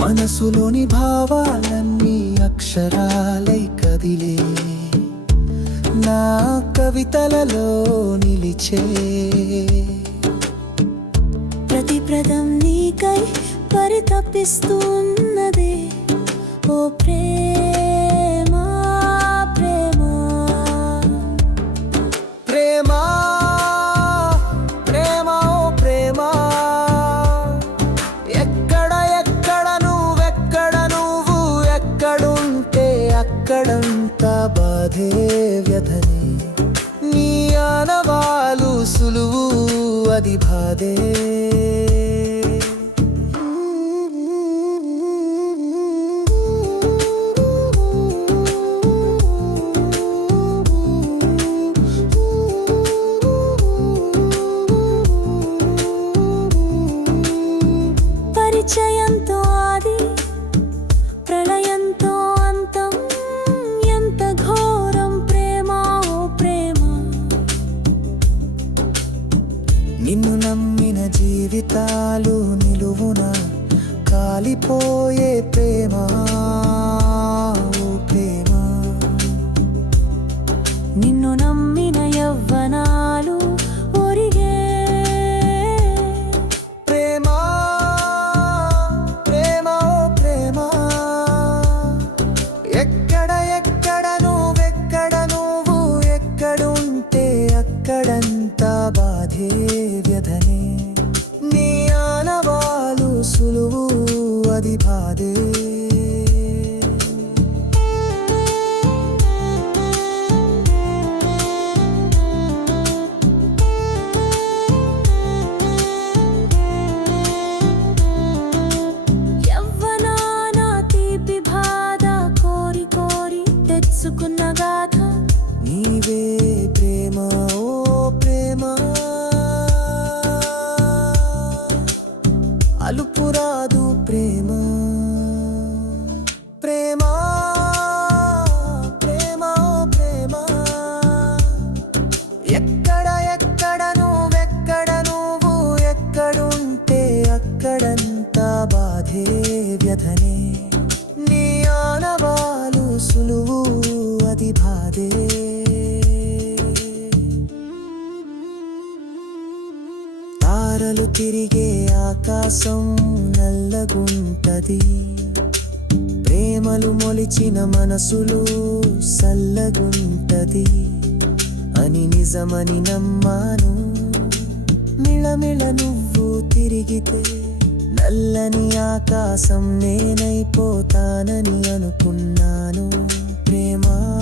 మనసులోని భావాలన్నీ అక్షరాలై కదిలే. నా కవితలలో నిలిచే. ప్రతి ప్రదం నీకై పరితపిస్తున్నదే. ఓ ప్రే అక్కడంత బాధే వ్యధని. నీ ఆనవాలు సులువు అది బాధే. కాలిపోయే ప్రేమ ఓ ప్రేమ. నిన్ను నమ్మిన యవ్వనాలు ఒరిగే. ప్రేమ ప్రేమ ఓ ప్రేమ. ఎక్కడ ఎక్కడ నువ్వెక్కడ నువ్వు ఎక్కడుంటే అక్కడంతా బాధే తారలు తిరిగే ఆకాశం నల్లగుంటది. ప్రేమలు మొలిచిన మనసులు సల్లగుంటది. అని నిజమని నమ్మాను. మిళమిళ నువ్వు తిరిగితే నల్లని ఆకాశం నేనైపోతానని అనుకున్నాను. ప్రేమా